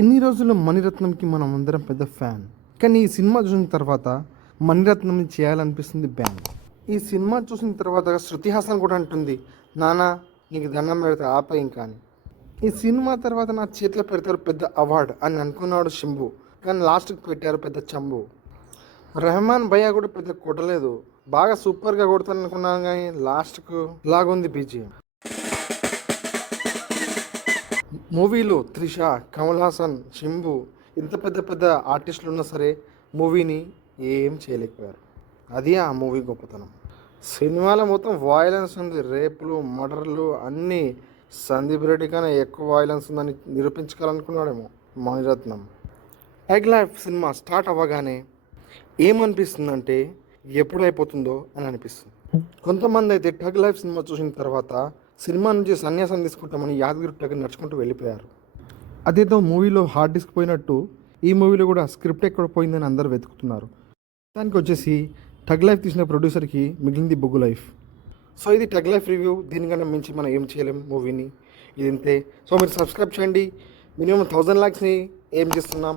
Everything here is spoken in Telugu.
ఇన్ని రోజులు మణిరత్నంకి మనం అందరం పెద్ద ఫ్యాన్. కానీ ఈ సినిమా చూసిన తర్వాత మణిరత్నంని చేయాలనిపిస్తుంది బ్యాన్. ఈ సినిమా చూసిన తర్వాత శృతి హాసన్ కూడా అంటుంది, నానా నీకు దండం పెడితే ఆపే ఇంకా అని. ఈ సినిమా తర్వాత నా చేతిలో పెడతారు పెద్ద అవార్డు అని అనుకున్నాడు శంభు, కానీ లాస్ట్కి పెట్టారు పెద్ద చంబు. రెహమాన్ భయ్య కూడా పెద్ద కొట్టలేదు, బాగా సూపర్గా కొడతాను అనుకున్నాను, కానీ లాస్ట్కు లాగుంది బీజిఎం. మూవీలో త్రిష, కమల్ హాసన్, శంభు ఇంత పెద్ద పెద్ద ఆర్టిస్టులు ఉన్నా సరే మూవీని ఏం చేయలేకపోయారు. అది ఆ మూవీ గొప్పతనం. సినిమాలో మొత్తం వాయిలెన్స్ ఉంది, రేపులు, మర్డర్లు అన్నీ. సందీప్ రెడ్డి కన్నా ఎక్కువ వాయిలెన్స్ ఉందని నిరూపించుకోవాలనుకున్నాడేమో Maniratnam. Thug Life cinema start అవ్వగానే ఏమనిపిస్తుందంటే ఎప్పుడు అయిపోతుందో అని అనిపిస్తుంది. కొంతమంది అయితే టగ్ లైఫ్ సినిమా చూసిన తర్వాత సినిమా నుంచి సన్యాసం తీసుకుంటామని యాదగిరి టగ్ నడుచుకుంటూ వెళ్ళిపోయారు. అదేదో మూవీలో హార్డ్ డిస్క్ పోయినట్టు ఈ మూవీలో కూడా స్క్రిప్ట్ ఎక్కడ పోయిందని అందరూ వెతుకుతున్నారు. దానికి వచ్చేసి టగ్ లైఫ్ తీసిన ప్రొడ్యూసర్కి మిగిలింది బొగ్గు లైఫ్. సో ఇది టగ్ లైఫ్ రివ్యూ. దీనికన్నా మించి మనం ఏం చేయలేం మూవీని, ఇది ఇంతే. సో మీరు సబ్స్క్రైబ్ చేయండి. మినిమం 1000 likesని ఏం చేస్తున్నాం.